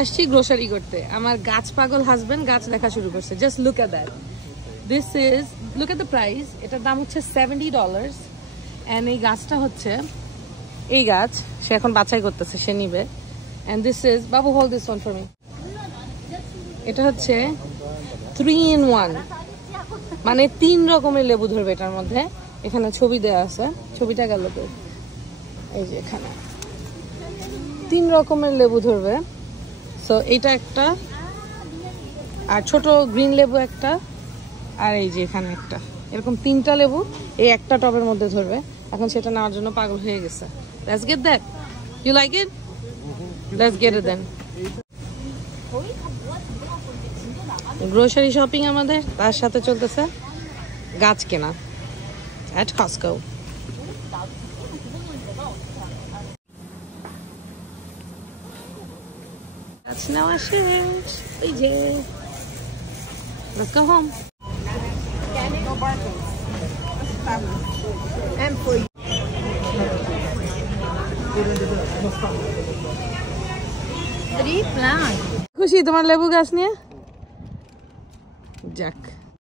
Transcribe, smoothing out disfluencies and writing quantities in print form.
আসছি গ্রোসারি করতে। আমার গাছ পাগল হাজবেন্ড গাছ দেখা শুরু করছে। Just look at that, this is, look at the price. এটার দাম হচ্ছে $70 এন্ড এই গাছটা হচ্ছে এই গাছ, সে এখন বাছাই করতেছে, সে নিবে। And this is, Babu hold this one for me. এটা হচ্ছে 3 in 1, মানে 3 রকমের লেবু ধরবে এটার মধ্যে। এখানে ছবি দেওয়া আছে, ছবিটা গেল তো, এই যে এখানে 3 রকমের লেবু ধরবে। সো এটা একটা, আর ছোট গ্রিন লেবু একটা, আর এই যে এখানে একটা, এরকম 3টা লেবু এই একটা টবের মধ্যে ধরবে। এখন সেটা নেওয়ার জন্য পাগল হয়ে গেছে। Let's get that. You like it? Let's get it then. Grocery shopping আমাদের, তার সাথে চলতেছে গাছ কেনা at Costco. গাছ নেওয়া শেষ, এই যে let's go home. And for you. খুশি তোমার লেবু গাছ নিয়ে? যাক।